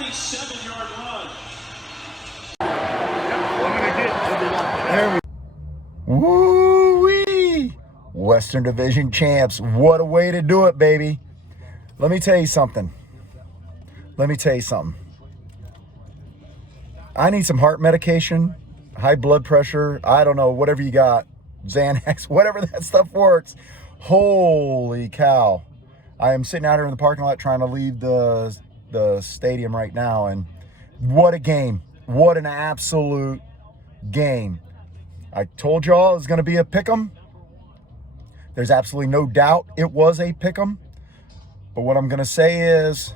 47-yard run. Woo-wee! Western Division champs. What a way to do it, baby. Let me tell you something. I need some heart medication, high blood pressure, I don't know, whatever you got, Xanax, whatever that stuff works. Holy cow. I am sitting out here in the parking lot trying to leave the stadium right now, and what a game. What an absolute game. I told y'all it was going to be a pick'em. There's absolutely no doubt it was a pick'em. But what I'm going to say is,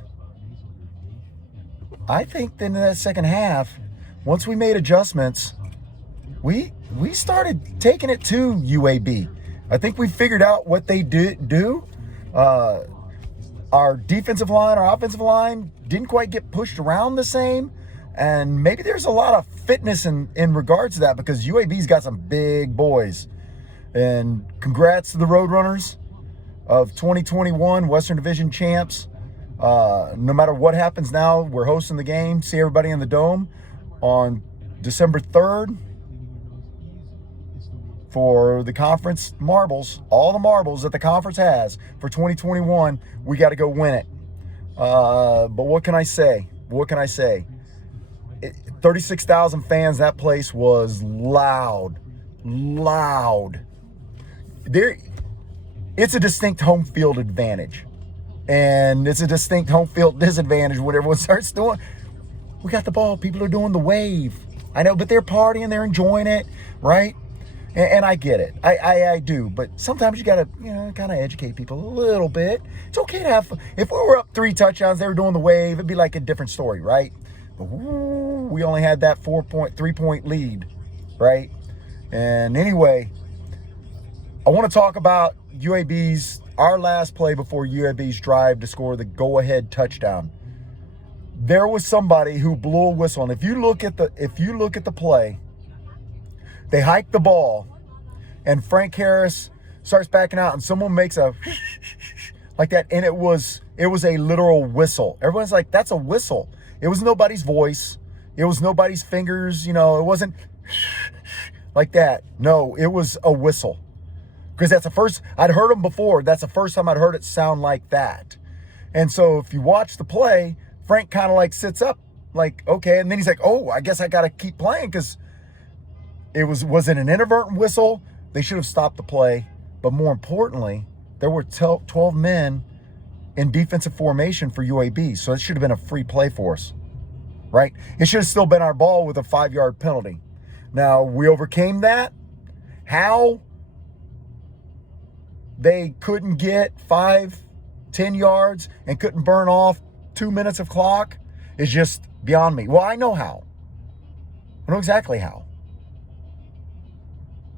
I think that in that second half, once we made adjustments, we started taking it to UAB. I think we figured out what they do. Our defensive line, our offensive line didn't quite get pushed around the same. And maybe there's a lot of fitness in regards to that, because UAB's got some big boys. And congrats to the Roadrunners of 2021 Western Division champs. No matter what happens now, we're hosting the game. See everybody in the Dome on December 3rd for the conference marbles. All the marbles that the conference has for 2021, we got to go win it. But what can I say? 36,000 fans. That place was loud. It's a distinct home field advantage, and it's a distinct home field disadvantage when everyone starts doing. We got the ball. People are doing the wave. I know, but they're partying. They're enjoying it, right? And I get it. I do. But sometimes you got to, kind of educate people a little bit. It's okay to have fun. If we were up 3 touchdowns, they were doing the wave, it'd be like a different story, right? But we only had that 3-point lead, right? And anyway, I want to talk about our last play before UAB's drive to score the go-ahead touchdown. There was somebody who blew a whistle, and if you look at the play, they hike the ball, and Frank Harris starts backing out, and someone makes a like that, and it was a literal whistle. Everyone's like, that's a whistle. It was nobody's voice. It was nobody's fingers. It wasn't like that. No, it was a whistle. Because that's the first, I'd heard them before. That's the first time I'd heard it sound like that. And so if you watch the play, Frank kind of like sits up, like, okay. And then he's like, oh, I guess I got to keep playing, because was it an inadvertent whistle? They should have stopped the play. But more importantly, there were 12 men in defensive formation for UAB. So it should have been a free play for us, right? It should have still been our ball with a 5-yard penalty. Now, we overcame that. How they couldn't get 5-10 yards and couldn't burn off 2 minutes of clock is just beyond me. Well, I know how. I know exactly how.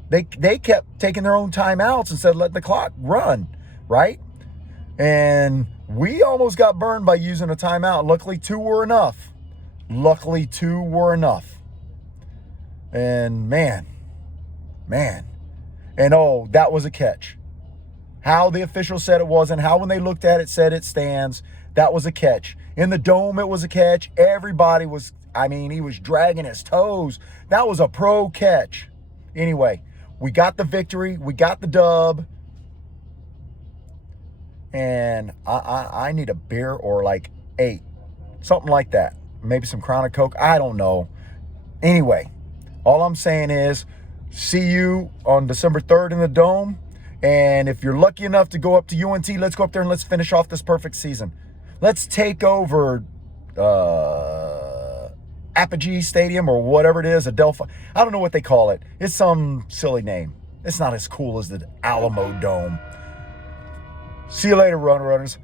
They kept taking their own timeouts instead of letting the clock run, right? And we almost got burned by using a timeout. Luckily, 2 were enough. And man. And oh, that was a catch. How the official said it wasn't, how when they looked at it said it stands, that was a catch. In the Dome, it was a catch. Everybody was, he was dragging his toes. That was a pro catch. Anyway, we got the victory. We got the dub. And I need a beer or like 8. Something like that. Maybe some Crown of Coke. I don't know. Anyway, all I'm saying is, see you on December 3rd in the Dome. And if you're lucky enough to go up to UNT, let's go up there and let's finish off this perfect season. Let's take over Apogee Stadium or whatever it is, Adelphi. I don't know what they call it. It's some silly name. It's not as cool as the Alamo Dome. See you later, Runners.